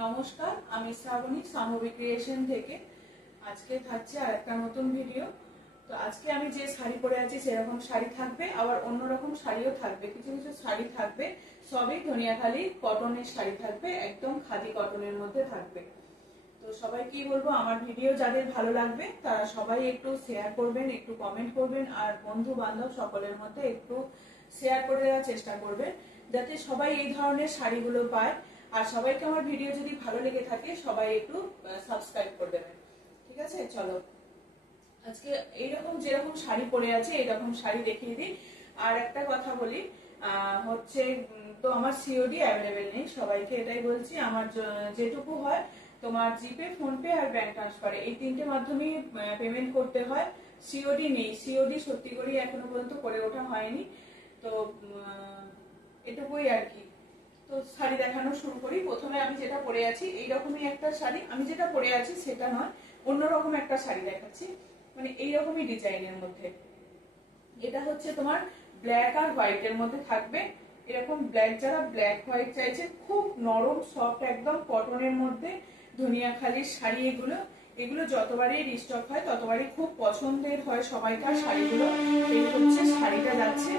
নমস্কার, আমি শ্রাবণী সামবি ক্রিয়েশন থেকে। আজকে থাকছে আর একটা নতুন ভিডিও। তো আজকে আমি যে শাড়ি পরে আছি সেরকম শাড়ি থাকবে, আবার অন্যরকম শাড়িও থাকবে। কিছু কিছু শাড়ি থাকবে সবই ধনিয়াখালি কটনের শাড়ি থাকবে, একদম খাদি কটনের মধ্যে থাকবে। তো সবাই কি বলবো, আমার ভিডিও যাদের ভালো লাগবে তারা সবাই একটু শেয়ার করবেন, একটু কমেন্ট করবেন, আর বন্ধু বান্ধব সকলের মধ্যে একটু শেয়ার করে দেওয়ার চেষ্টা করবেন, যাতে সবাই এই ধরনের শাড়িগুলো পায়। আর সবাইকে আমার ভিডিও যদি ভালো লেগে থাকে সবাই একটু সাবস্ক্রাইব করে দেবেন। ঠিক আছে, চলো আজকে এইরকম যেরকম শাড়ি পরে আছে এইরকম শাড়ি দেখিয়ে দিই। আর একটা কথা বলি, হচ্ছে তো আমার সিওডি অ্যাভেলেবেল নেই, সবাইকে এটাই বলছি। আমার যেটুকু হয় তোমার জিপে, ফোনপে আর ব্যাংক ট্রান্সফারে, এই তিনটে মাধ্যমেই পেমেন্ট করতে হয়। সিওডি নেই, সিওডি সত্যি করে এখনো পর্যন্ত করে ওঠা হয়নি। তো এটুকুই আর কি। তো শাড়ি দেখানো শুরু করি। প্রথমে আমি যেটা পরে আছি এইরকমই একটা শাড়ি, আমি যেটা পরে আছি সেটা নয়, অন্যরকম একটা শাড়ি দেখাচ্ছি, মানে এইরকমই ডিজাইনের মধ্যে। এটা হচ্ছে তোমার ব্ল্যাক আর হোয়াইট এর মধ্যে থাকবে। এরকম ব্ল্যাক, যারা ব্ল্যাক হোয়াইট চাইছে, খুব নরম সফট একদম কটনের মধ্যে ধনিয়াখালির শাড়ি। এগুলো যতবারই রিস্টক হয় ততবারই খুব পছন্দের হয় সবাইকার শাড়িগুলো। এই হচ্ছে শাড়িটা যাচ্ছে,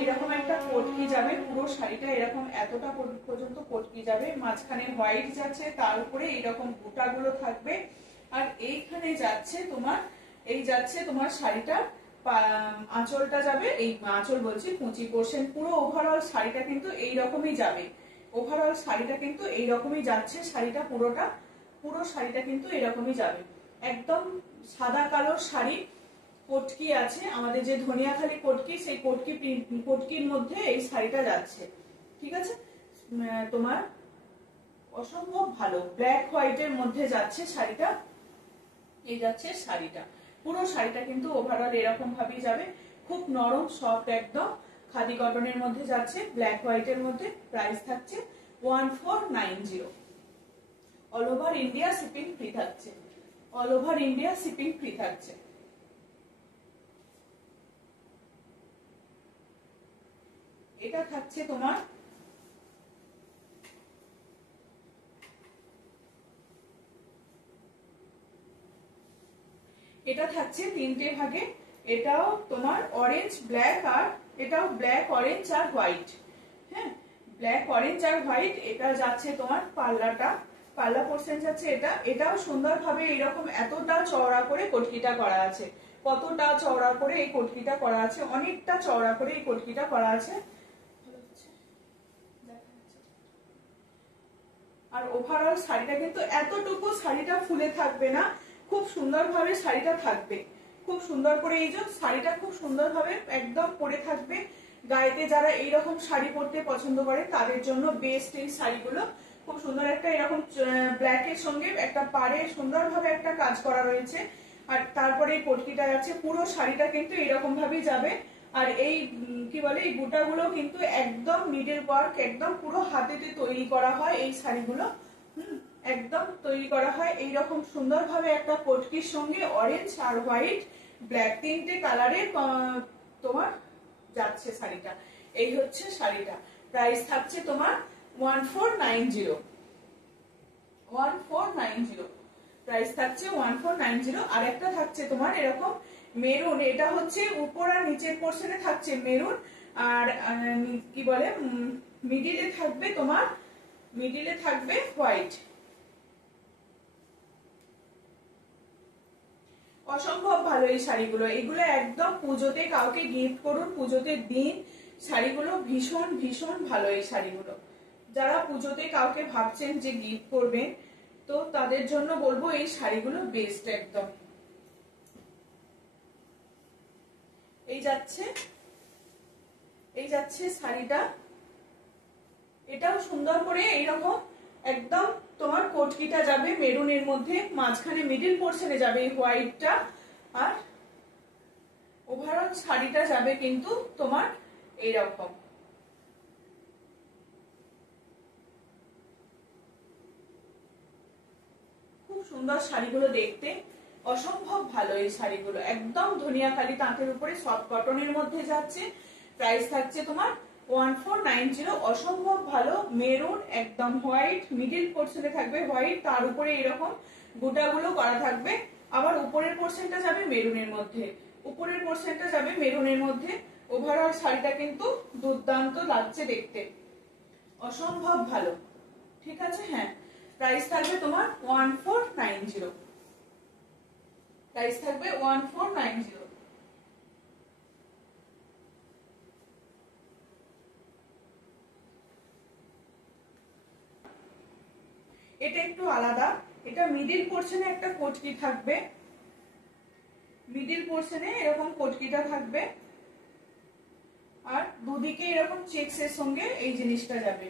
এরকম একটা পটকি যাবে পুরো শাড়িটা, এরকম এতটা পর্যন্ত পটকি যাবে, মাঝখানে হোয়াইট যাচ্ছে, তার উপরে এইরকম বুটাগুলো থাকবে। আর এইখানে যাচ্ছে তোমার শাড়িটা আঁচলটা যাবে, এই আঁচল বলছি কুচি পোর্শন, পুরো ওভারঅল শাড়িটা কিন্তু এইরকমই যাবে। ওভারঅল শাড়িটা কিন্তু এইরকমই যাচ্ছে, শাড়িটা পুরো শাড়িটা কিন্তু এরকমই যাবে। একদম সাদা কালো শাড়ি, পটকি আছে আমাদের যে ধনিয়াখালি পটকি, সেই পটকির মধ্যে এই শাড়িটা যাচ্ছে। ঠিক আছে, তোমার অসম্ভব ভালো ব্ল্যাক হোয়াইটের মধ্যে যাচ্ছে শাড়িটা। এই যাচ্ছে শাড়িটা, পুরো শাড়িটা কিন্তু ওভারঅল এরকম ভাবেই যাবে, খুব নরম সফট একদম খাদি কটনের মধ্যে যাচ্ছে, ব্ল্যাক হোয়াইটের মধ্যে। প্রাইস থাকছে 1490। All over India shipping free থাকছে, all over India shipping free থাকছে। এটা থাকছে তোমার তিনটে ভাগে। এটাও তোমার অরেঞ্জ ব্ল্যাক, আর এটাও ব্ল্যাক অরেঞ্জ আর হোয়াইট। হ্যাঁ, ব্ল্যাক অরেঞ্জ আর হোয়াইট। এটা যাচ্ছে তোমার পাল্লা পোর্শন যাচ্ছে এটাও সুন্দরভাবে এরকম এতটা চওড়া করে কটকিটা করা আছে। কতটা চওড়া করে এই কটকিটা করা আছে, অনেকটা চওড়া করে এই কটকিটা করা আছে। আর ওভারঅল শাড়িটা কিন্তু এতটুকু শাড়িটা ফুলে থাকবে না, খুব সুন্দরভাবে শাড়িটা থাকবে, খুব সুন্দর করে এই যে শাড়িটা খুব সুন্দরভাবে একদম পরে থাকবে। গায়েতে যারা এইরকম শাড়ি পরতে পছন্দ করে তাদের জন্য বেস্ট এই শাড়িগুলো। খুব সুন্দর একটা এরকম ব্ল্যাকের সঙ্গে একটা পাড়ে সুন্দরভাবে একটা কাজ করা রয়েছে। আর তারপরে এই পটকিটা যাচ্ছে, পুরো শাড়িটা কিন্তু এরকম ভাবেই যাবে। আর এই কি বলে, এই বুটাগুলো কিন্তু একদম নিডল ওয়ার্ক, একদম পুরো হাতেতে তৈরি করা হয় এই শাড়িগুলো। একদম তৈরি করা হয় এইরকম সুন্দরভাবে একটা পটকির সঙ্গে অরেঞ্জ আর হোয়াইট ব্ল্যাক তিনটে কালারে তোমার যাচ্ছে শাড়িটা। এই হচ্ছে শাড়িটা। প্রাইস থাকছে তোমার 1490। প্রাইস থাকছে 1490। আর একটা থাকছে তোমার এরকম মেরুন, এটা হচ্ছে উপর আর নিচের পোর্শনে থাকছে মেরুন, আর কি বলে মিডিলে থাকবে হোয়াইট। অসম্ভব ভালো এই শাড়িগুলো, এগুলো একদম পুজোতে কাউকে গিফট করুন, পুজোতে দিন। শাড়িগুলো ভীষণ ভীষণ ভালো এই শাড়িগুলো। যারা পুজোতে কাউকে ভাবছেন যে গিফট করবেন, তো তাদের জন্য বলবো এই শাড়িগুলো বেস্ট একদম। এই যাচ্ছে শাড়িটা, এটাও সুন্দর করে এইরকম একদম তোমার কোটকিটা যাবে মেরুনের মধ্যে, মাঝখানে মিডল পোর্শনে যাবে এই হোয়াইটটা, আর ওভারঅল শাড়িটা যাবে কিন্তু তোমার এইরকম। খুব সুন্দর শাড়িগুলো দেখতে, অসম্ভব ভালো এই শাড়িগুলো, একদম ধনিয়াখালি তাঁতের উপরে সফট কটনের মধ্যে যাচ্ছে। প্রাইস থাকছে তোমার 1490 অসম্ভব ভালো মেরুন একদম হোয়াইট, মিডিল পোর্শনে থাকবে হোয়াইট, তার উপরে এরকম গোটাগুলো করা থাকবে। আবার উপরের পোর্শনটা যাবে মেরুনের মধ্যে, উপরের পোর্শনটা যাবে মেরুনের মধ্যে। ওভারঅল শাড়িটা কিন্তু দুর্দান্ত লাগছে দেখতে, অসম্ভব ভালো। ঠিক আছে, হ্যাঁ। প্রাইস থাকবে তোমার 1490, প্রাইস থাকবে 1490। এটা একটু আলাদা, এটা মিডিল পোর্শনে একটা কোটকি থাকবে, মিডিল পোর্শনে এরকম কোটকিটা থাকবে, আর দুদিকে এরকম চেকসের সঙ্গে এই জিনিসটা যাবে,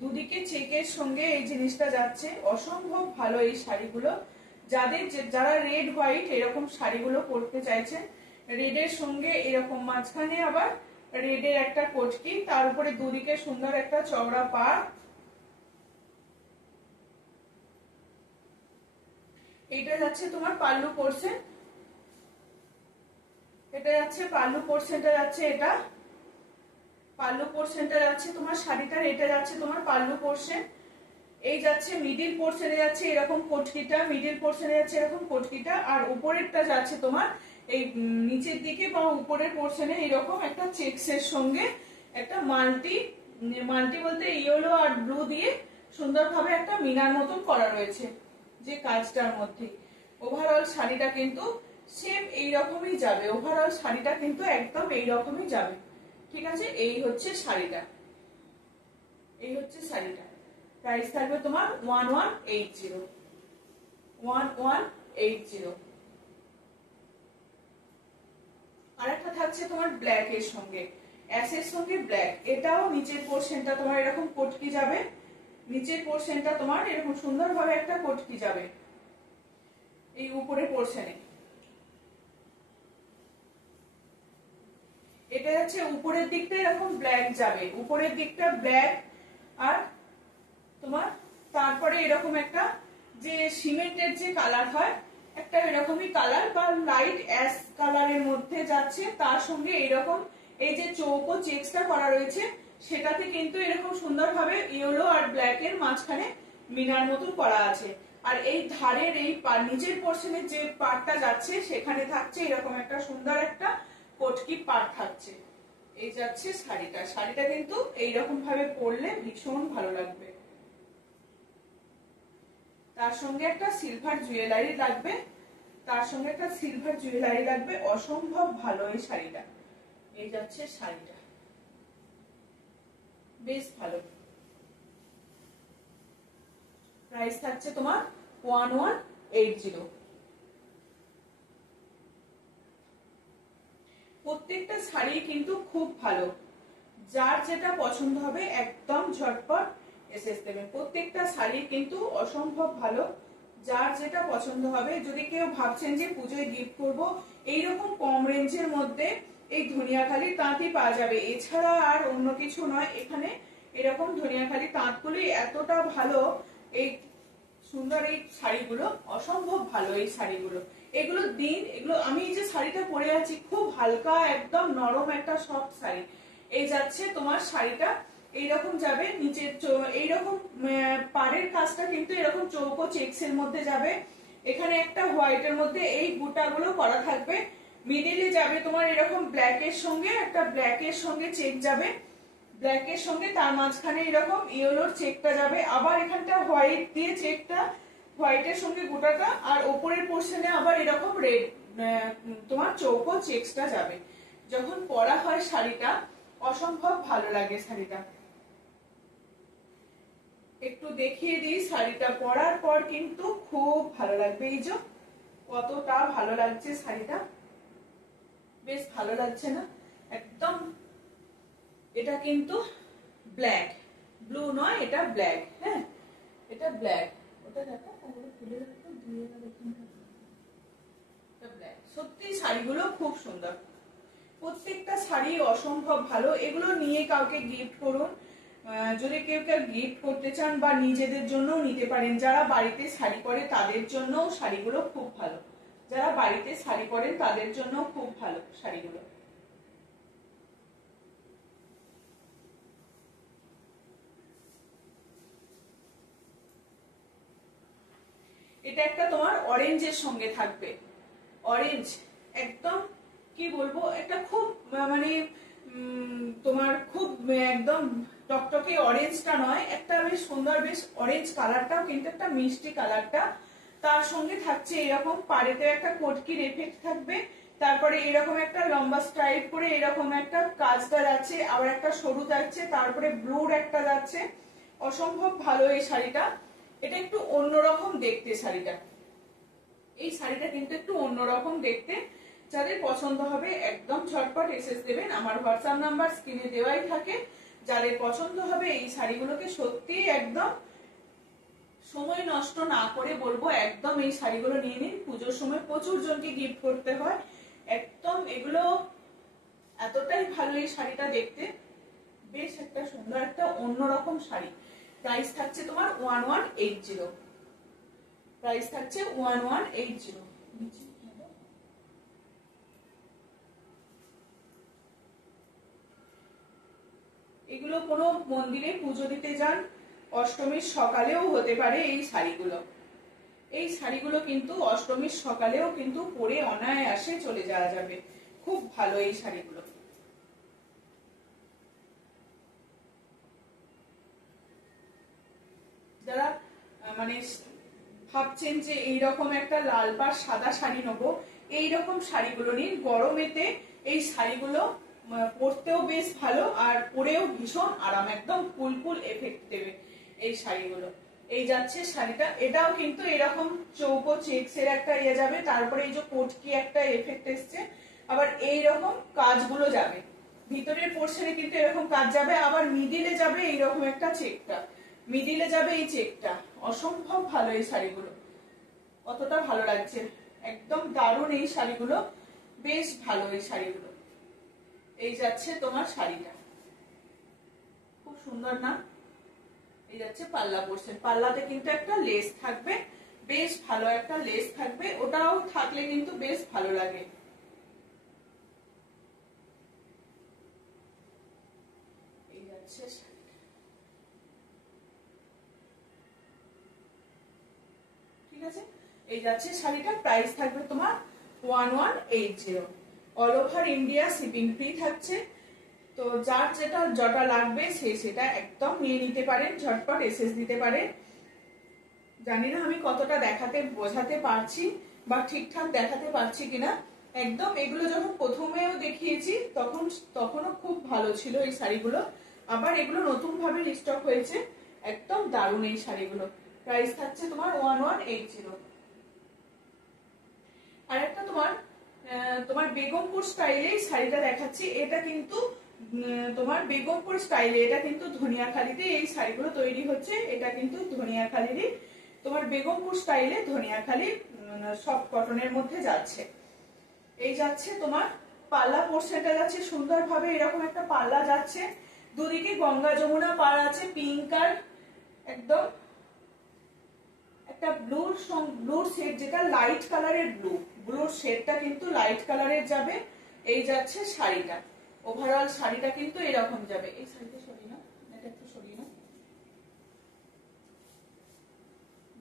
দুদিকে চেকের সঙ্গে এই জিনিসটা যাচ্ছে। অসম্ভব ভালো এই শাড়িগুলো। যারা রেড হোয়াইট এরকম শাড়িগুলো পরতে চাইছেন, রেডের সঙ্গে এরকম মাঝখানে আবার রেডের একটা কোটকি, তার উপরে দুদিকে সুন্দর একটা চওড়া পাড়। এটা যাচ্ছে তোমার পাল্লু পোর্শন, এটা যাচ্ছে পাল্লু পোর্শনটা যাচ্ছে, এটা পাল্লু পোর্শনটা যাচ্ছে তোমার শাড়িটার, এটা যাচ্ছে তোমার পাল্লু পোর্শন। এই যাচ্ছে মিডিল পোর্শনে যাচ্ছে এরকম কোটকিটা, মিডিল পোর্শনে যাচ্ছে এরকম কোটকিটা, আর উপরেরটা যাচ্ছে তোমার এই নিচের দিকে বা উপরের পোর্শনে এরকম একটা চেকসের সঙ্গে একটা মাল্টি বলতে ইয়েলো আর ব্লু দিয়ে সুন্দরভাবে একটা মিনার মতন করা রয়েছে যে কাজটার মধ্যে। ওভারঅল শাড়িটা কিন্তু সেম এইরকমই যাবে, ওভারঅল শাড়িটা কিন্তু একদম এইরকমই যাবে। ঠিক আছে, এই হচ্ছে শাড়িটা, এই হচ্ছে শাড়িটা। প্রাইস থাকবে তোমার 1180, 1180। আরেকটা থাকছে তোমার ব্ল্যাক এর সঙ্গে, অ্যাশের সঙ্গে ব্ল্যাক। এটাও নিচের পোরশনটা তোমার এরকম কোটকি যাবে, নিচের পোরশনটা তোমার এরকম সুন্দরভাবে একটা কোটকি যাবে এই উপরের পোরশনে। এটা হচ্ছে উপরের দিকটা এরকম ব্ল্যাক যাবে, উপরের দিকটা ব্ল্যাক, আর তোমার তারপরে এরকম একটা যে সিমেন্টের যে কালার হয় একটা এরকমই কালার বা লাইট অ্যাশ কালারের মধ্যে যাচ্ছে, তার সঙ্গে এরকম এই যে চৌকো চেকসটা করা রয়েছে সেটাতে কিন্তু এরকম সুন্দরভাবে ইয়েলো আর ব্ল্যাক এর মাঝখানে মিনার মতো করা আছে। আর এই ধারের এই নিচের পোর্শনের যে পার্টটা যাচ্ছে সেখানে থাকছে এরকম একটা সুন্দর একটা কোটকি পার্ট থাকছে। এই যাচ্ছে শাড়িটা, শাড়িটা কিন্তু এইরকম ভাবে পরলে ভীষণ ভালো লাগবে। তার সঙ্গে একটা সিলভার জুয়েলারি লাগবে, তার সঙ্গে একটা সিলভার জুয়েলারি লাগবে। অসম্ভব ভালো এই শাড়িটা, এই যাচ্ছে শাড়িটা, বেশ ভালো। প্রাইস থাকছে তোমার 1180। প্রত্যেকটা শাড়ি কিন্তু খুব ভালো, যার যেটা পছন্দ হবে একদম ঝটপট এসএস দেবে। প্রত্যেকটা শাড়ি কিন্তু অসম্ভব ভালো, যার যেটা পছন্দ হবে। যদি কেউ ভাবছেন যে পুজোয় গিফট করব, এইরকম কম রেঞ্জের মধ্যে এই ধনিয়াখালি তাঁতই পাওয়া যাবে, এছাড়া আর অন্য কিছু নয়। এখানে এরকম ধনিয়াখালি তাঁতগুলি এতটা ভালো, এই সুন্দর এই শাড়িগুলো অসম্ভব ভালো এই শাড়িগুলো। এগুলো এগুলো আমি এই যে শাড়িটা পরে আছি খুব হালকা একদম নরম একটা সফট শাড়ি। এই যাচ্ছে তোমার শাড়িটা এইরকম যাবে, নিচের এইরকম পাড়ের কাজটা কিন্তু এরকম চৌকো চেকসের মধ্যে যাবে। এখানে একটা হোয়াইটের মধ্যে এই বুটাগুলো করা থাকবে, মিডিলে যাবে তোমার এরকম ব্ল্যাকের সঙ্গে একটা ব্ল্যাকের সঙ্গে চেক যাবে, ব্ল্যাকের সঙ্গে তার মাঝখানে এরকম ইয়েলোর চেকটা যাবে। আবার এখানটা হোয়াইট দিয়ে চেকটা, হোয়াইটের সঙ্গে গোটাটা, আর ওপরের পোর্শনে আবার এরকম রেড তোমার চৌকো চেকসটা যাবে। যখন পরা হয় শাড়িটা অসম্ভব ভালো লাগে শাড়িটা। একটু দেখিয়ে দিই, শাড়িটা পরার পর কিন্তু খুব ভালো লাগবে। এই যে কতটা ভালো লাগছে শাড়িটা, বেশ ভালো লাগছে না একদম। এটা কিন্তু ব্ল্যাক, ব্লু নয়, এটা ব্ল্যাক। হ্যাঁ, এটা ব্ল্যাক। ওটা দেখো, ওগুলো খুলে রাখো, দিয়ে দেখুন। এটা ব্ল্যাক। সত্যি শাড়িগুলো খুব সুন্দর, প্রত্যেকটা শাড়ি অসম্ভব ভালো। এগুলো নিয়ে কাউকে গিফট করুন, যদি কেউ গিফট করতে চান বা নিজেদের জন্যও নিতে পারেন। যারা বাড়িতে শাড়ি পরে তাদের জন্যও শাড়িগুলো খুব ভালো, যারা বাড়িতে শাড়ি পরেন তাদের জন্য খুব ভালো শাড়িগুলো। এটা একটা তোমার অরেঞ্জের সঙ্গে থাকবে, অরেঞ্জ একদম কি বলবো, একটা খুব মানে তোমার খুব একদম টকটকে অরেঞ্জটা নয়, একটা বেশ সুন্দর বেশ অরেঞ্জ কালারটাও কিন্তু একটা মিষ্টি কালারটা। তার সঙ্গে থাকছে এরকম পাড়েতে একটা কটকির এফেক্ট থাকবে, তারপরে এরকম একটা লম্বা স্ট্রাইপ করে এরকম একটা কাজটা যাচ্ছে, আবার একটা সরু যাচ্ছে, তারপরে ব্লুর একটা যাচ্ছে। অসম্ভব ভালো এই শাড়িটা। এটা একটু অন্যরকম দেখতে শাড়িটা, এই শাড়িটা কিন্তু একটু অন্যরকম দেখতে। যাদের পছন্দ হবে একদম ঝটপট এসএস দেবেন, আমার হোয়াটসঅ্যাপ নাম্বার স্ক্রিনে দেওয়াই থাকে। যাদের পছন্দ হবে এই শাড়িগুলোকে সত্যি একদম সময় নষ্ট না করে বলবো একদম এই শাড়িগুলো নিয়ে নিন। পুজোর সময় প্রচুর জনকে গিফট করতে হয়, একদম এগুলো এতটাই ভালো এই শাড়িটা দেখতে, বেশ একটা সুন্দর একটা অন্যরকম শাড়ি। প্রাইস থাকছে তোমার 1180, প্রাইস থাকছে 1180। এগুলো কোনো মন্দিরে পুজো দিতে যান, অষ্টমীর সকালেও হতে পারে এই শাড়িগুলো। এই শাড়িগুলো কিন্তু অষ্টমীর সকালেও কিন্তু পরে অনায়াসে চলে যাওয়া যাবে, খুব ভালো এই শাড়িগুলো। যারা মানে ভাবছেন যে এইরকম একটা লাল পাড় সাদা শাড়ি নেবো, এইরকম শাড়িগুলো নিন। গরমেতে এই শাড়িগুলো পরতেও বেশ ভালো আর পরেও ভীষণ আরাম, একদম ফুল এফেক্ট দেবে এই শাড়িগুলো। এই যাচ্ছে শাড়িটা, এটাও কিন্তু এরকম চৌকো চেক্সের একটা ইয়ে যাবে, তারপরে এই যে কোটকি একটা এফেক্ট এসছে, আবার এইরকম কাজগুলো যাবে ভিতরের পোর্শনে কিন্তু এরকম কাজ যাবে, আবার মিডিলে যাবে এইরকম একটা চেকটা, মিডিলে যাবে এই চেকটা। অসম্ভব ভালো এই শাড়িগুলো, কতটা ভালো লাগছে, একদম দারুণ এই শাড়িগুলো, বেশ ভালো এই শাড়িগুলো। এই যাচ্ছে তোমার শাড়িটা, খুব সুন্দর না? এই যাচ্ছে পাল্লা পোর্শন, পাল্লাতে কিন্তু একটা লেস থাকবে, বেশ ভালো একটা লেস থাকবে, ওটাও থাকলে কিন্তু বেশ ভালো লাগে। এই যাচ্ছে শাড়িটা, ঠিক আছে? এই যাচ্ছে শাড়িটা, প্রাইস থাকবে তোমার 1180। All over India shipping free থাকছে। তো যার যেটা লাগবে সেটা একদম নিয়ে নিতে পারেন, ঝটপট এসএস দিতে পারেন। জানি না আমি কতটা বোঝাতে পারছি বা ঠিকঠাক দেখাতে পারছি কিনা। একদম এগুলো যখন প্রথমেও দেখিয়েছি তখনও খুব ভালো ছিল এই শাড়িগুলো, আবার এগুলো নতুন ভাবে রিস্টক হয়েছে, একদম দারুণ এই শাড়িগুলো। প্রাইস থাকছে তোমার 1180। আর একটা তোমার বেগমপুর স্টাইলে শাড়িটা দেখাচ্ছি, এটা কিন্তু তোমার বেগমপুর স্টাইলে, এটা কিন্তু ধনিয়াখালীতে এই শাড়িগুলো তৈরি হচ্ছে, এটা কিন্তু ধনিয়াখালীরই তোমার বেগমপুর স্টাইলে ধনিয়াখালী সফট কটনের মধ্যে যাচ্ছে। এই যাচ্ছে তোমার পাল্লা পোর্শনটা যাচ্ছে সুন্দরভাবে এরকম একটা পাল্লা যাচ্ছে, দুদিকে গঙ্গা যমুনা পার আছে, পিঙ্ক আর একদম একটা ব্লুর শেড, যেটা লাইট কালারের ব্লুর শেডটা কিন্তু লাইট কালারের যাবে। এই যাচ্ছে শাড়িটা, ওভারঅল শাড়িটা কিন্তু এরকম যাবে। এই শাড়িটা সরি না, এটা একটু সরি না,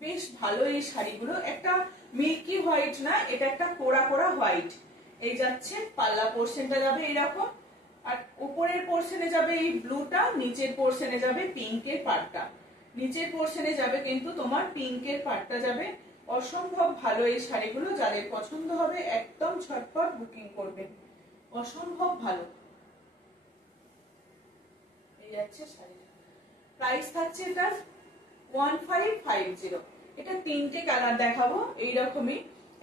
বেশ ভালো এই শাড়িগুলো। একটা মিল্কি হোয়াইট না, এটা একটা কোড়া কোড়া হোয়াইট। এই যাচ্ছে পাল্লা পোর্শনটা যাবে এরকম, আর উপরের পোর্শনে যাবে এই ব্লুটা, নিচের পোর্শনে যাবে পিঙ্কের পাড়টা, নিচের পোর্শনে যাবে কিন্তু তোমার পিঙ্কের পাড়টা যাবে। অসম্ভব ভালো এই শাড়িগুলো, যাদের পছন্দ হবে একদম ঝটপট বুকিং করবেন, অসম্ভব ভালো। এই যাচ্ছে শাড়িটা, প্রাইস থাকছে এটার 1550। এটা তিনটে কালার দেখাবো এইরকমই,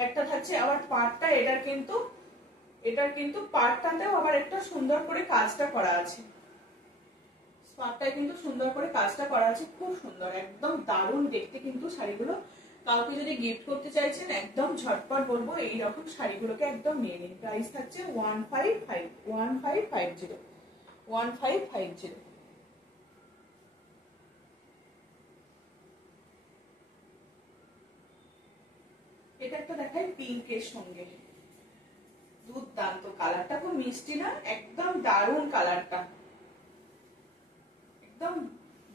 একটা থাকছে আবার পাড়টা, এটার কিন্তু পাড়টাতেও আবার একটা সুন্দর করে কাজটা করা আছে, পাড়টায় কিন্তু সুন্দর করে কাজটা করা আছে, খুব সুন্দর, একদম দারুণ দেখতে কিন্তু শাড়িগুলো। কাউকে যদি গিফট করতে চাইছেন একদম ঝটপট বলবো এইরকম শাড়িগুলোকে একদম নিয়ে নিন। প্রাইস থাকছে 1550। এটা একটা দেখাই পিঙ্কের সঙ্গে, দুর্দান্ত কালারটা, খুব মিষ্টি না, একদম দারুণ কালারটা, একদম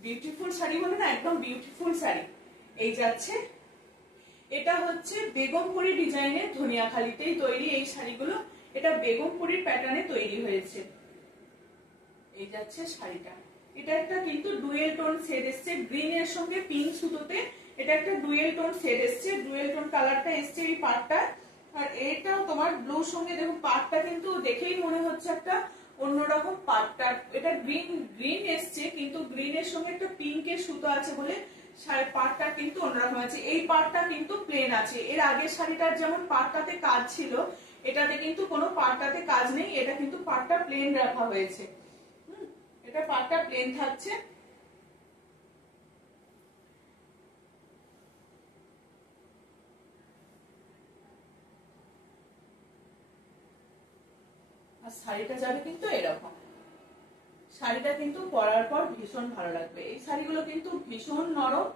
বিউটিফুল শাড়ি বলে না, একদম বিউটিফুল শাড়ি। এই যাচ্ছে এটা হচ্ছে বেগমপুরি ডিজাইনের ধনিয়াখালিতেই তৈরি এই শাড়িগুলো। এটা বেগমপুরির প্যাটার্নে তৈরি হয়েছে। এই যাচ্ছে শাড়িটা। এটা একটা কিন্তু ডুয়েল টোন শেড এসছে গ্রিন এর সঙ্গে পিঙ্ক সুতোতে। এটা একটা ডুয়েল টোন শেড এসছে, ডুয়েল টোন কালারটা এসছে এই পাড়টা। আর এটাও তোমার ব্লুর সঙ্গে দেখো পাড়টা কিন্তু দেখেই মনে হচ্ছে একটা অন্যরকম পাড়টা। এটা গ্রিন গ্রিন এসছে কিন্তু গ্রিনের সঙ্গে একটা পিঙ্কের সুতো আছে বলে পাড়টা কিন্তু অন্যরকম আছে। এই পাড়টা কিন্তু প্লেন আছে। এর আগের শাড়িটার যেমন পাড়টাতে কাজ ছিল, এটাতে কিন্তু কোনো পাড়টাতে কাজ নেই। এটা কিন্তু পাড়টা প্লেন রাখা হয়েছে। এটা পাড়টা প্লেন থাকছে। আর শাড়িটা যাবে কিন্তু এরকম। শাড়িটা কিন্তু পরার পর ভীষণ ভালো লাগবে। এই শাড়িগুলো কিন্তু ভীষণ নরম,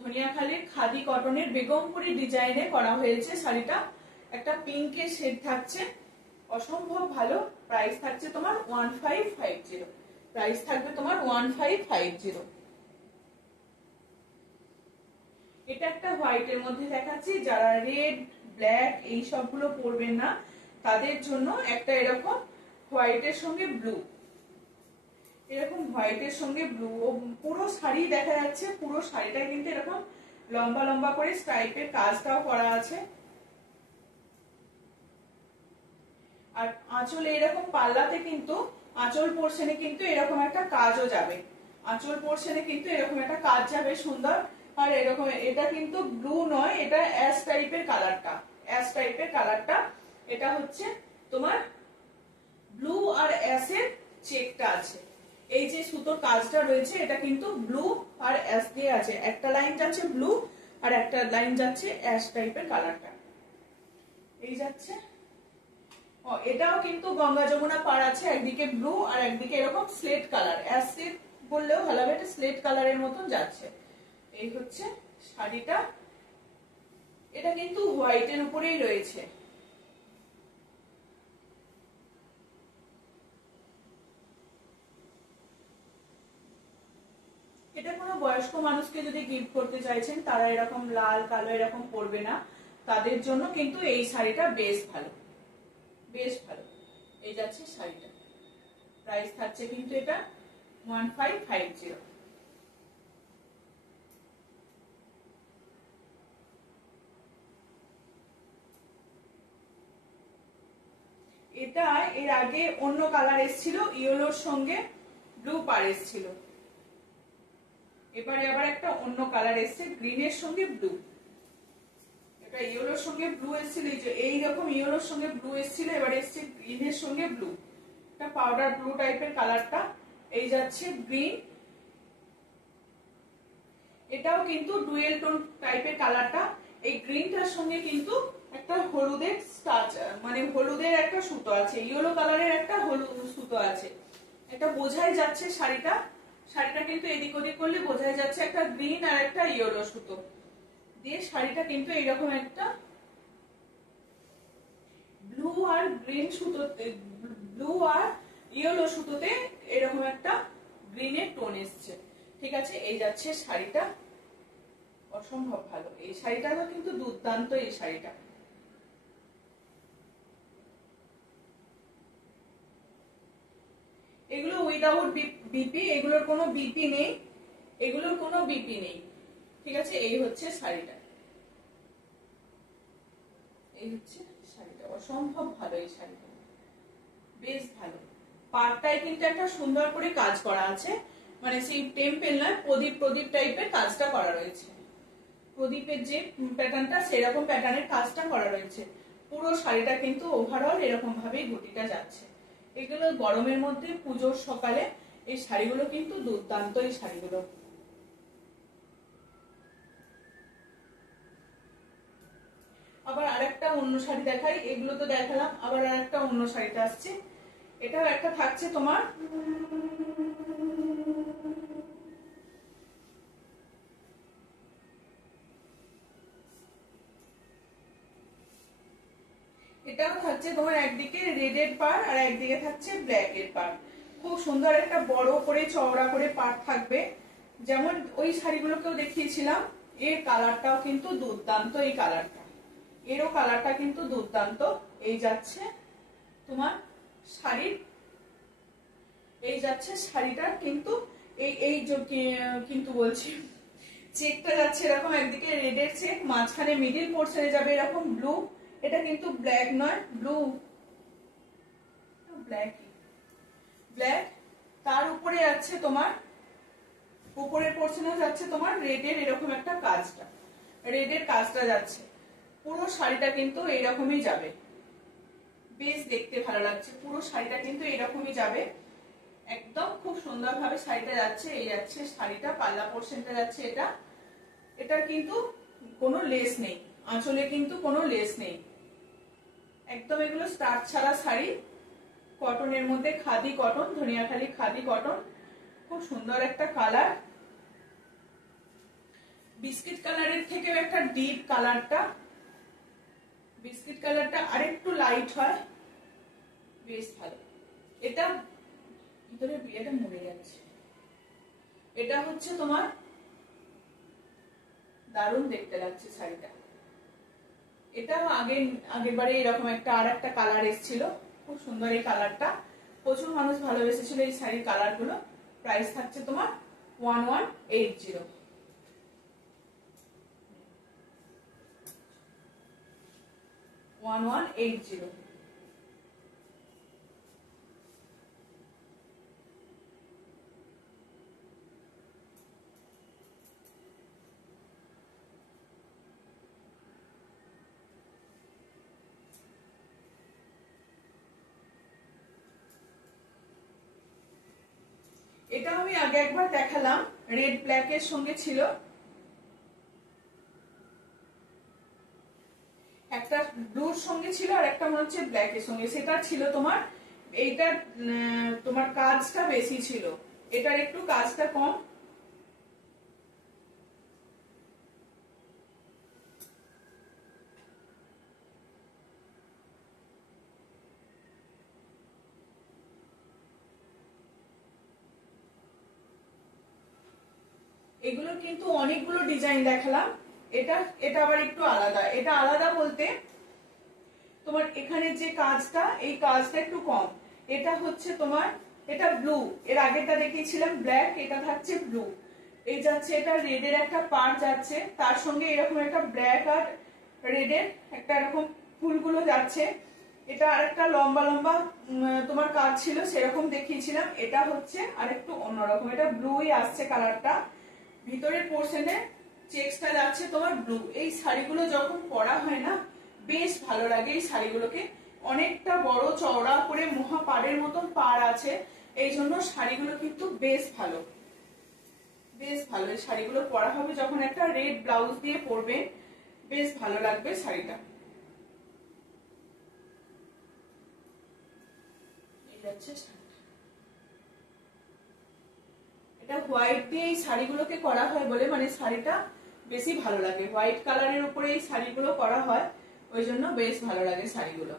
ধনিয়াখালীর খাদি কটনের বেগমপুরি ডিজাইনে করা হয়েছে শাড়িটা। একটা পিঙ্কের শেড থাকছে, অসম্ভব ভালো। প্রাইস থাকছে তোমার 1550। প্রাইস থাকবে তোমার 1550। এটা একটা হোয়াইটের মধ্যে দেখাচ্ছি। যারা রেড ব্ল্যাক এই সবগুলো পরবেন না তাদের জন্য একটা এরকম হোয়াইটের সঙ্গে ব্লু, এরকম হোয়াইটের সঙ্গে ব্লু পুরো শাড়ি দেখা যাচ্ছে। পুরো শাড়িটা কিন্তু এরকম লম্বা লম্বা করে স্ট্রাইপের কাজটাও করা আছে। আর আঁচলে এরকম পাল্লাতে কিন্তু আঁচল পোর্শনে কিন্তু এরকম একটা কাজও যাবে। আঁচল পোর্শনে কিন্তু এরকম একটা কাজ যাবে সুন্দর। আর এরকম এটা কিন্তু ব্লু নয়, এটা অ্যাশ টাইপের কালারটা, অ্যাশ টাইপের কালারটা। এটা হচ্ছে তোমার ব্লু আর অ্যাশের চেকটা আছে। এই যে সুতোর কাজটা রয়েছে এটা কিন্তু ব্লু আর অ্যাশ দিয়ে আছে। একটা লাইন যাচ্ছে ব্লু আর একটা লাইন যাচ্ছে অ্যাশ টাইপের কালারটা। এই যাচ্ছে। এটাও কিন্তু গঙ্গা যমুনা পাড় আছে। একদিকে ব্লু আর একদিকে এরকম স্লেট কালার, অ্যাশ বললেও ভালো হবে, এটা স্লেট কালারের মতন যাচ্ছে। এই হচ্ছে শাড়িটা। এটা কিন্তু হোয়াইটের উপরেই রয়েছে। এটা কোনো বয়স্ক মানুষকে যদি গিফট করতে চাইছেন, তারা এরকম লাল কালো এরকম পরবে না, তাদের জন্য কিন্তু এই শাড়িটা বেশ ভালো, বেশ ভালো। এই যাচ্ছে শাড়িটা। প্রাইস থাকছে কিন্তু এটা 1550। এটা এর আগে অন্য কালার এসেছিল, ইয়েলোর সঙ্গে ব্লু পার এসেছিল। এবারে আবার একটা অন্য কালার এসেছে গ্রিনের সঙ্গে ব্লু। এটা ইয়েলোর সঙ্গে ব্লু এসেছিল, এই যে এইরকম ইয়েলোর সঙ্গে ব্লু এসেছিল, এবার এসেছে গ্রিনের সঙ্গে ব্লু। এটা পাউডার ব্লু টাইপের কালারটা। এই যাচ্ছে গ্রিন। এটাও কিন্তু ডুয়েল টোন টাইপের কালারটা। এই গ্রিনটার সঙ্গে কিন্তু একটা হলুদের স্টাচ, মানে হলুদের একটা সুতো আছে, ইয়েলো কালারের একটা হলুদ সুতো আছে। এটা বোঝাই যাচ্ছে শাড়িটা। শাড়িটা কিন্তু এদিক ওদিক করলে বোঝাই যাচ্ছে একটা গ্রিন আর একটা ইয়েলো সুতো দিয়ে শাড়িটা কিন্তু এইরকম একটা ব্লু আর গ্রিন সুতোতে, ব্লু আর ইয়েলো সুতোতে এরকম একটা গ্রিনের টোন এসছে। ঠিক আছে। এই যাচ্ছে শাড়িটা। অসম্ভব ভালো এই শাড়িটাও কিন্তু দুর্দান্ত। এই শাড়িটা এগুলো উইদাউট বিপি, এগুলোর কোনো বিপি নেই, এগুলোর কোনো বিপি নেই। ঠিক আছে। এই হচ্ছে শাড়িটা। এই হচ্ছে শাড়িটা। অসম্ভব ভালো এই শাড়িটা, বেশ ভালো। পাড়টায় কিন্তু একটা সুন্দর করে কাজ করা আছে, মানে সেই টেম্পেল নয়, প্রদীপ প্রদীপ টাইপের কাজটা করা রয়েছে। প্রদীপের যে প্যাটার্নটা সেরকম প্যাটার্নের কাজটা করা রয়েছে। পুরো শাড়িটা কিন্তু ওভারঅল এরকম ভাবেই গুটিটা যাচ্ছে। এগুলো গরমের মধ্যে পুজোর সকালে এই শাড়িগুলো কিন্তু দুর্দান্ত। এই শাড়িগুলো আবার আরেকটা অন্য শাড়ি দেখাই। এগুলো তো দেখালাম, আবার আরেকটা অন্য শাড়িটা আসছে। এটাও একটা থাকছে তোমার এটাও থাকছে তোমার একদিকে রেডের পাড় আর একদিকে থাকছে ব্ল্যাক এর পাড়। খুব সুন্দর একটা বড় করে চওড়া করে পাড় থাকবে, যেমন ওই শাড়িগুলোকেও দেখিয়েছিলাম এর কালারটাও কিন্তু দুর্দান্ত, এই কালারটা, এরও কালারটা কিন্তু দুর্দান্ত। এই যাচ্ছে তোমার শাড়ির, এই যাচ্ছে শাড়িটার কিন্তু এই এই কিন্তু বলছি চেকটা যাচ্ছে এরকম, একদিকে রেডের চেক, মাঝখানে মিডিল পোর্শনে যাবে এরকম ব্লু। এটা কিন্তু ব্ল্যাক নয়, ব্লু, ব্ল্যাক, তার উপরে যাচ্ছে তোমার, উপরের পোর্শনে যাচ্ছে তোমার রেডের এরকম একটা কাজটা, রেডের কাজটা যাচ্ছে। পুরো শাড়িটা কিন্তু এইরকমই যাবে, বেশ দেখতে ভালো লাগছে। পুরো শাড়িটা কিন্তু এরকমই যাবে, একদম খুব সুন্দরভাবে শাড়িটা যাচ্ছে। এই যাচ্ছে শাড়িটা, পাল্লা পোর্শনটা যাচ্ছে এটা। এটার কিন্তু কোনো লেস নেই, আঁচলে কিন্তু কোনো লেস নেই, একদম এগুলো স্টার্চ ছাড়া শাড়ি, কটনের মধ্যে, খাদি কটন, ধনিয়াখালি খাদি কটন, খুব সুন্দর একটা কালার। বিস্কিট কালারের থেকেও একটা ডিপ কালারটা, বিস্কিট কালারটা আরেকটু লাইট হয়, বেশ ভালো। এটা ভিতরে বিয়েটা মরে যাচ্ছে, এটা হচ্ছে তোমার দারুণ দেখতে লাগছে শাড়িটা। এটা আগের বারে এরকম একটা আর একটা কালার এসেছিল, খুব সুন্দর এই কালারটা, প্রচুর মানুষ ভালোবেসেছিল এই শাড়ির কালার গুলো। প্রাইস থাকছে তোমার 1180। এটা আমি আগে একবার দেখালাম, রেড ব্ল্যাক এর সঙ্গে ছিল, একটা ব্লুর সঙ্গে ছিল আর একটা মনে হচ্ছে ব্ল্যাক এর সঙ্গে, সেটা ছিল তোমার, এইটার তোমার কাজটা বেশি ছিল, এটার একটু কাজটা কম। এগুলো কিন্তু অনেকগুলো ডিজাইন দেখালাম, এটা এটা আবার একটু আলাদা। এটা আলাদা বলতে তোমার এখানে যে কাজটা, এই কাজটা একটু কম। এটা হচ্ছে তোমার, এটা ব্লু, এর আগেরটা দেখিয়েছিলাম ব্ল্যাক, এটা থাকছে ব্লু। এই যাচ্ছে এটা রেডের একটা পার যাচ্ছে, তার সঙ্গে এরকম একটা ব্ল্যাক আর রেডের একটা এরকম ফুলগুলো যাচ্ছে। এটা আরেকটা লম্বা লম্বা তোমার কাজ ছিল, সেরকম দেখিয়েছিলাম। এটা হচ্ছে আরেকটু অন্যরকম, এটা ব্লুই আসছে কালারটা, ভিতরের পোর্শনে চেকসটা যাচ্ছে তোমার ব্লু। এই শাড়িগুলো যখন পরা হয় না বেশ ভালো লাগে, এই শাড়িগুলোকে অনেকটা বড় চওড়া করে মহা পাড়ের মতন পাড় আছে, এই জন্য শাড়িগুলো কিন্তু বেশ ভালো, বেশ ভালো। এই শাড়িগুলো পরা হবে যখন একটা রেড ব্লাউজ দিয়ে পরবে, বেশ ভালো লাগবে শাড়িটা। এই যাচ্ছে এটা হোয়াইট দিয়ে এই শাড়িগুলোকে করা হয় বলে, মানে শাড়িটা বেশি ভালো লাগে, হোয়াইট কালারের উপরে এই শাড়িগুলো করা হয়, ওই জন্য বেশ ভালো লাগে শাড়িগুলো।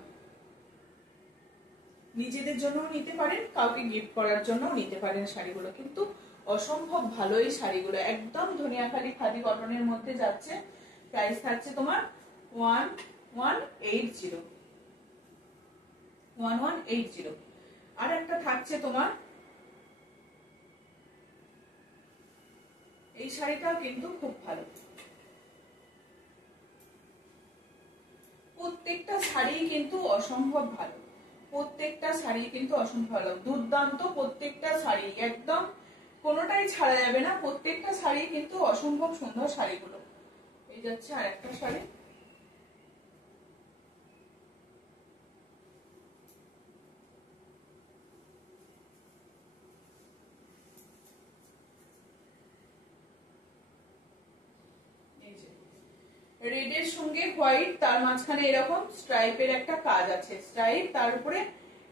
নিজেদের জন্য নিতে পারেন, কাউকে গিফট করার জন্য নিতে পারেন শাড়িগুলো, কিন্তু অসম্ভব ভালো এই শাড়িগুলো, একদম ধনিয়াখালি খাদি কটনের মধ্যে যাচ্ছে। প্রাইস থাকছে তোমার 1180। আর একটা থাকছে তোমার, এই শাড়িটাও কিন্তু খুব ভালো, প্রত্যেকটা শাড়ি কিন্তু অসম্ভব ভালো, প্রত্যেকটা শাড়ি কিন্তু অসম্ভব ভালো, দুর্দান্ত প্রত্যেকটা শাড়ি, একদম কোনোটাই ছাড়া যাবে না, প্রত্যেকটা শাড়ি কিন্তু অসম্ভব সুন্দর শাড়িগুলো। এই যাচ্ছে আর একটা শাড়ি, রেডের সঙ্গে হোয়াইট, তার মাঝখানে এরকম স্ট্রাইপের একটা কাজ আছে, স্ট্রাইপ, তার উপরে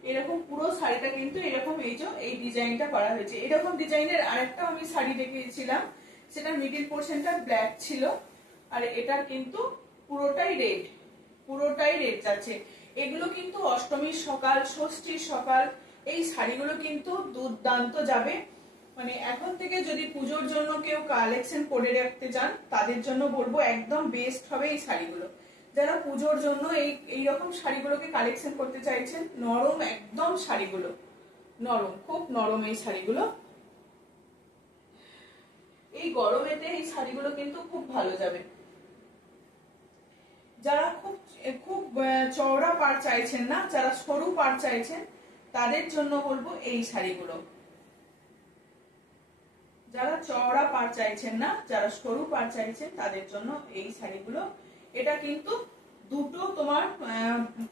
এরকম পুরো শাড়িটা কিন্তু এরকম এই যে এই ডিজাইনটা করা হয়েছে। এরকম ডিজাইনের আরেকটা আমি শাড়ি দেখিয়েছিলাম, সেটা মিডিল পোর্শনটা ব্ল্যাক ছিল, আর এটার কিন্তু পুরোটাই রেড, পুরোটাই রেড যাচ্ছে। এগুলো কিন্তু অষ্টমীর সকাল, ষষ্ঠীর সকাল, এই শাড়িগুলো কিন্তু দুর্দান্ত যাবে। মানে এখন থেকে যদি পুজোর জন্য কেউ কালেকশন করে রাখতে চান তাদের জন্য বলবো একদম বেস্ট হবে এই শাড়িগুলো। যারা পুজোর জন্য এই রকম শাড়িগুলোকে কালেকশন করতে চাইছেন, নরম একদম শাড়িগুলো, নরম, খুব নরম এই শাড়িগুলো। এই গরমেতে এই শাড়িগুলো কিন্তু খুব ভালো যাবে। যারা খুব খুব চওড়া পাড় চাইছেন না, যারা সরু পাড় চাইছেন তাদের জন্য বলবো এই শাড়িগুলো। যারা চওড়া পাড় চাইছেন না, যারা সরু পাড় চাইছেন তাদের জন্য এই শাড়িগুলো। এটা কিন্তু দুটো তোমার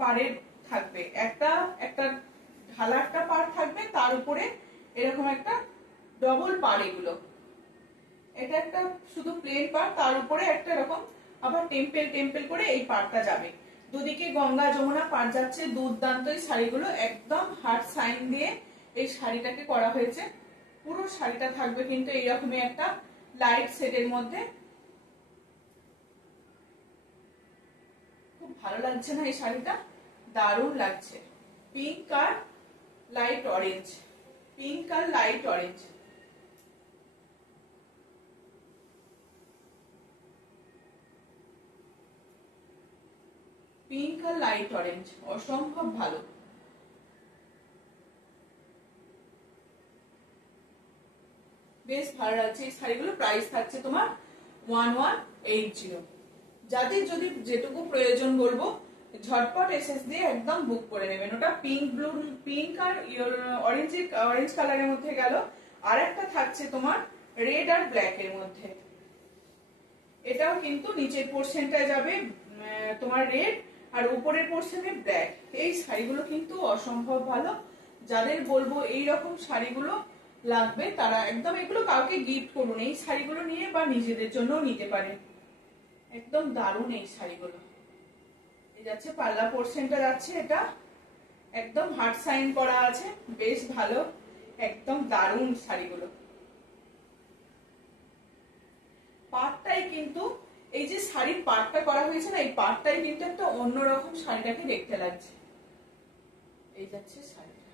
পাড়ের থাকবে, একটা একটা ঢালা একটা পাড় থাকবে, তার উপরে এরকম একটা ডবল পাড়। এগুলো এটা একটা শুধু প্লেন পাড়, তার উপরে একটা এরকম আবার টেম্পেল টেম্পেল করে এই পাড়টা যাবে। দুদিকে গঙ্গা যমুনা পাড় যাচ্ছে, দুর্দান্ত এই শাড়িগুলো। একদম হার্ট সাইন দিয়ে এই শাড়িটাকে করা হয়েছে। পুরো শাড়িটা থাকবে কিন্তু এইরকমই একটা লাইট শেডের মধ্যে। খুব ভালো লাগছে না এই শাড়িটা? দারুণ লাগছে। পিঙ্ক আর লাইট অরেঞ্জ, পিঙ্ক আর লাইট অরেঞ্জ। পিঙ্ক আর লাইট অরেঞ্জ অসম্ভব ভালো। বেশ ভালো লাগছে এই শাড়িগুলো। প্রাইস থাকছে তোমার 1180। যাদের যদি যেটুকু প্রয়োজন বলবো ঝটপট এসএস দিয়ে একদম বুক করে নেবেন। ওটা পিঙ্ক ব্লু, পিঙ্ক আর অরেঞ্জ কালারের মধ্যে গেল। আর একটা থাকছে তোমার রেড আর ব্ল্যাক এর মধ্যে। এটাও কিন্তু নিচের পোর্শনটায় যাবে তোমার রেড, আর উপরের পোর্শনে ব্ল্যাক। এই শাড়িগুলো কিন্তু অসম্ভব ভালো। যাদের বলবো এই রকম শাড়িগুলো লাগবে তারা একদম এগুলো কাউকে গিফট করুন। এই শাড়িগুলো নিয়ে বা নিজেদের জন্যও নিতে পারেন। একদম দারুণ এই শাড়িগুলো। এই যাচ্ছে পাল্লা পোর্শনটা যাচ্ছে, এটা একদম হার্ট সাইন করা আছে, বেশ ভালো, একদম দারুণ শাড়িগুলো। পাটটাই কিন্তু এই যে শাড়ির পাটটা করা হয়েছে না, এই পাটটাই কিন্তু একটা অন্যরকম শাড়িটাকে দেখতে লাগছে। এই যাচ্ছে শাড়িটা,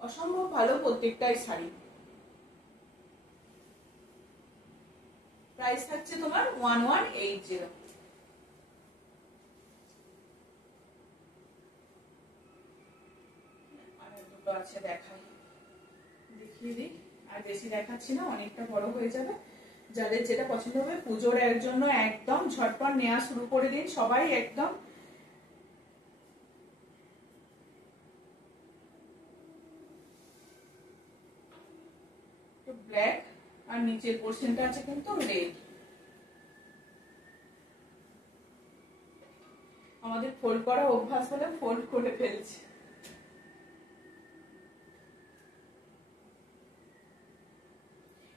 অসম্ভব ভালো প্রত্যেকটাই শাড়ি। প্রাইস থাকছে তোমার 1180। আর দুটো আছে দেখাই, দেখিয়ে দিই। আর বেশি দেখাচ্ছি না, অনেকটা বড় হয়ে যাবে। যাদের যেটা পছন্দ হবে পুজোর এর জন্য একদম ঝটপট নেওয়া শুরু করে দিন সবাই। একদম ব্ল্যাক আর নিচের পোর্শনটা আছে কিন্তু রেড। আমাদের ফোল্ড করা অভ্যাস হলে ফোল্ড করে ফেলছি।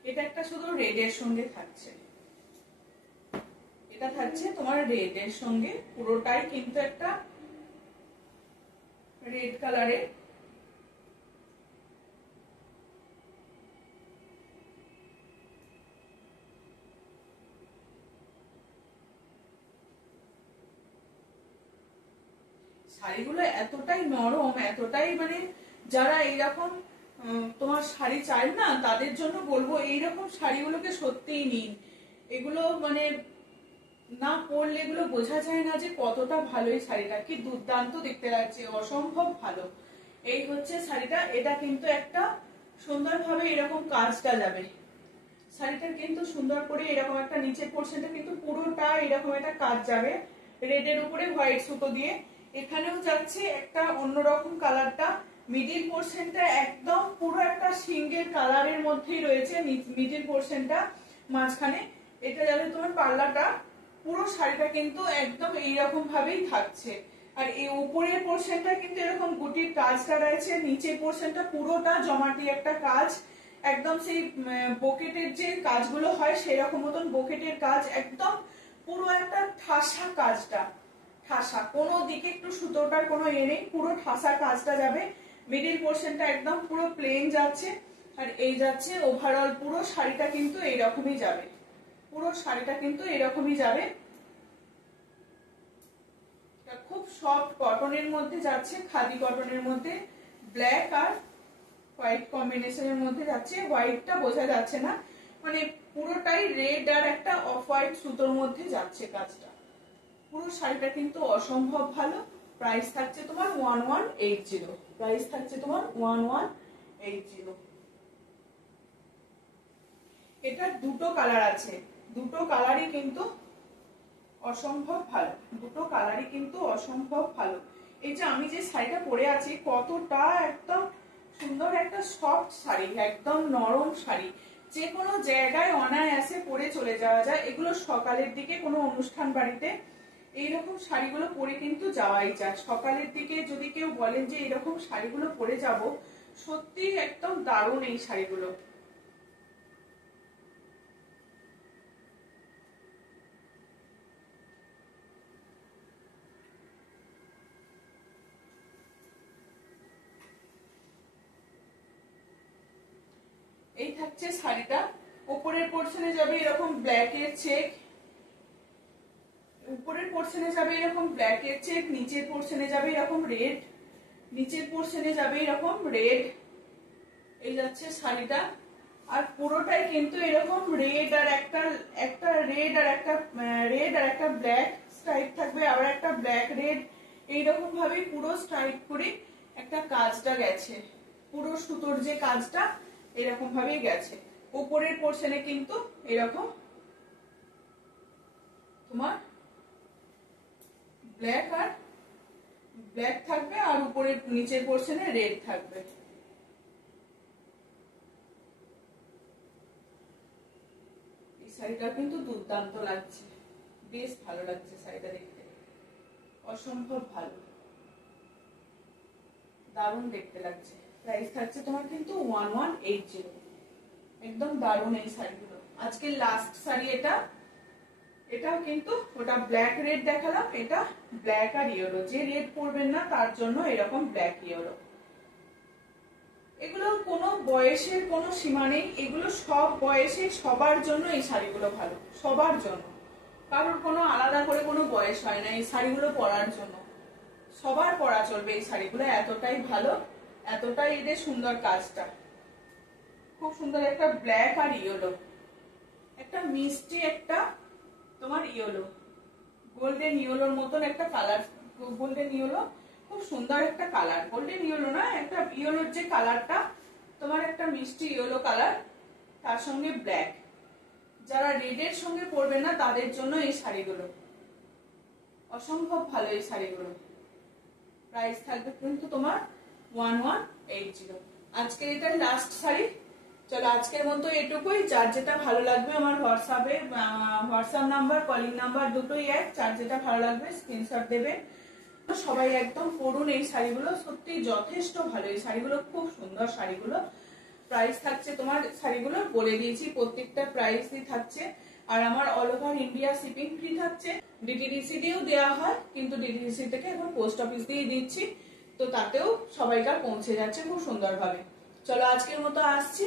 এটা একটা শুধু রেড এর সঙ্গে থাকছে, এটা থাকছে তোমার রেড এর সঙ্গে, পুরোটাই কিন্তু একটা রেড কালারের। শাড়িগুলো এতটাই নরম, এতটাই মানে যারা এইরকম তোমার শাড়ি চাই না তাদের জন্য বলবো এইরকম শাড়িগুলোকে সত্যিই নিন। এগুলো মানে না পরলে এগুলো বোঝা যায় না যে কতটা ভালো এই শাড়িটা। কি দুর্দান্ত দেখতে লাগছে, অসম্ভব ভালো। এই হচ্ছে শাড়িটা। এটা কিন্তু একটা সুন্দরভাবে এরকম কাজটা যাবে শাড়িটার, কিন্তু সুন্দর করে এরকম একটা নিচের পোর্শনটা কিন্তু পুরোটা এরকম একটা কাজ যাবে রেডের উপরে হোয়াইট সুতো দিয়ে। এখানেও যাচ্ছে একটা অন্যরকম কালারটা। মিডিল পোর্শনটা একদম পুরো একটা সিঙ্গেল কালারের মধ্যেই রয়েছে মিডিল পোর্শনটা, মাঝখানে এটা যাবে তোমার পাল্লাটা। পুরো শাড়িটা কিন্তু একদম এইরকম ভাবেই থাকছে। আর এই উপরের পোর্শনটা কিন্তু এরকম গুটির কাজটা রয়েছে, নিচের পোর্শনটা পুরোটা জমাটি একটা কাজ, একদম সেই বকেটের যে কাজগুলো হয় সেরকম মতন বকেটের কাজ, একদম পুরো একটা ঠাসা কাজটা, ঠাসা, কোনো দিকে একটু সুতোটার কোনো নেই, পুরো ঠাসা কাজটা যাবে। মিডিল পোর্শনটা একদম পুরো প্লেন যাচ্ছে। আর এই যাচ্ছে ওভারঅল পুরো শাড়িটা কিন্তু এইরকমই যাবে, পুরো শাড়িটা কিন্তু এরকমই যাবে। খুব সফট কটনের মধ্যে যাচ্ছে, খাদি কটনের মধ্যে, ব্ল্যাক আর হোয়াইট কম্বিনেশনের মধ্যে যাচ্ছে, হোয়াইটটা বোঝা যাচ্ছে না, মানে পুরোটাই রেড আর একটা অফ হোয়াইট সুতোর মধ্যে যাচ্ছে কাজটা। পুরো শাড়িটা কিন্তু অসম্ভব ভালো। প্রাইস থাকছে তোমার 1180, প্রাইস থাকছে তোমার 1180। এটা দুটো কালার আছে, দুটো কালারই কিন্তু অসম্ভব ভালো, দুটো কালারই কিন্তু অসম্ভব ভালো। এই যে আমি যে শাড়িটা পরে আছি, কতটা একদম সুন্দর একটা সফট শাড়ি, একদম নরম শাড়ি, যে কোনো জায়গায় অনায়াসে পরে চলে যাওয়া যায়। এগুলো সকালের দিকে কোনো অনুষ্ঠান বাড়িতে এইরকম শাড়িগুলো পরে কিন্তু যাওয়াই যায়। সকালের দিকে যদি কেউ বলেন যে এরকম শাড়িগুলো পরে যাব, সত্যি একদম দারুণ এই শাড়িগুলো। এই থাকছে শাড়িটা, উপরের পোর্শনে যাবে এরকম ব্ল্যাক এর চেক, উপরের পোর্শনে যাবে এরকম ব্ল্যাক এর চেক, নিচের পোর্শনে যাবে এরকম রেড, নিচের পোর্শনে যাবে এরকম রেড। এই যাচ্ছে শাড়িটা, আর পুরোটাই কিন্তু এরকম রেড আর একটা রেড আর একটা ব্ল্যাক স্ট্রাইপ থাকবে, আবার একটা ব্ল্যাক রেড, এইরকম ভাবে পুরো স্ট্রাইপ করে একটা কাজটা গেছে। পুরো সুতোর যে কাজটা এরকম ভাবেই গেছে। উপরের পোর্শনে কিন্তু এরকম তোমার ব্ল্যাক আর ব্ল্যাক থাকবে, আর উপরের নিচের পোর্শনে রেড থাকবে। এই শাড়িটা কিন্তু দুর্দান্ত লাগছে, বেশ ভালো লাগছে শাড়িটা দেখতে, অসম্ভব ভালো, দারুণ দেখতে লাগছে। প্রাইস থাকছে তোমার কিন্তু 1180, একদম দারুণ এই শাড়িগুলো। আজকে লাস্ট শাড়ি এটা, এটাও কিন্তু ওটা ব্ল্যাক রেড দেখালাম, এটা ব্ল্যাক আর ইয়েলো, যে রেড পরবেন না তার জন্য এরকম ব্ল্যাক ইয়েলো। এগুলো কোনো বয়সের কোনো সীমা নেই, এগুলো সব বয়সে সবার জন্য এই শাড়িগুলো ভালো, সবার জন্য, কারোর কোনো আলাদা করে কোনো বয়স হয় না এই শাড়িগুলো পরার জন্য, সবার পরা চলবে এই শাড়িগুলো, এতটাই ভালো, এতটাই এদের সুন্দর কাজটা। খুব সুন্দর একটা ব্ল্যাক আর ইয়েলো, একটা মিষ্টি একটা তোমার ইয়েলো, গোল্ডেন ইয়েলোর মতন একটা কালার, গোল্ডেন ইয়েলো, খুব সুন্দর একটা কালার, গোল্ডেন ইয়েলো না, একটা ইয়েলোর যে কালারটা তোমার একটা মিষ্টি ইয়েলো কালার, তার সঙ্গে ব্ল্যাক। যারা রেডের সঙ্গে পরবে না তাদের জন্য এই শাড়িগুলো অসম্ভব ভালো, এই শাড়িগুলো। প্রাইস থাকবে কিন্তু তোমার 1180। আজকের এটা লাস্ট শাড়ি। চলো আজকের মতো এটুকুই। যার যেটা ভালো লাগবে আমার হোয়াটসঅ্যাপ নাম্বার, কলিং নাম্বার দুটোই এক, যার যেটা ভালো লাগবে স্ক্রিনশট দেবে। সবাই একদম পরুন এই শাড়িগুলো, সত্যি যথেষ্ট ভালো, এই শাড়িগুলো খুব সুন্দর শাড়িগুলো। প্রাইস থাকছে তোমার, শাড়িগুলো বলে দিয়েছি প্রত্যেকটা প্রাইসই থাকছে, আর আমার all over India shipping free থাকছে। ডিটিডিসি দিয়েও দেওয়া হয়, কিন্তু ডিটিডিসি থেকে এখন পোস্ট অফিস দিয়ে দিচ্ছি, তো তাতেও সবাইকার পৌঁছে যাচ্ছে খুব সুন্দরভাবে। চলো আজকের মতো আসছি।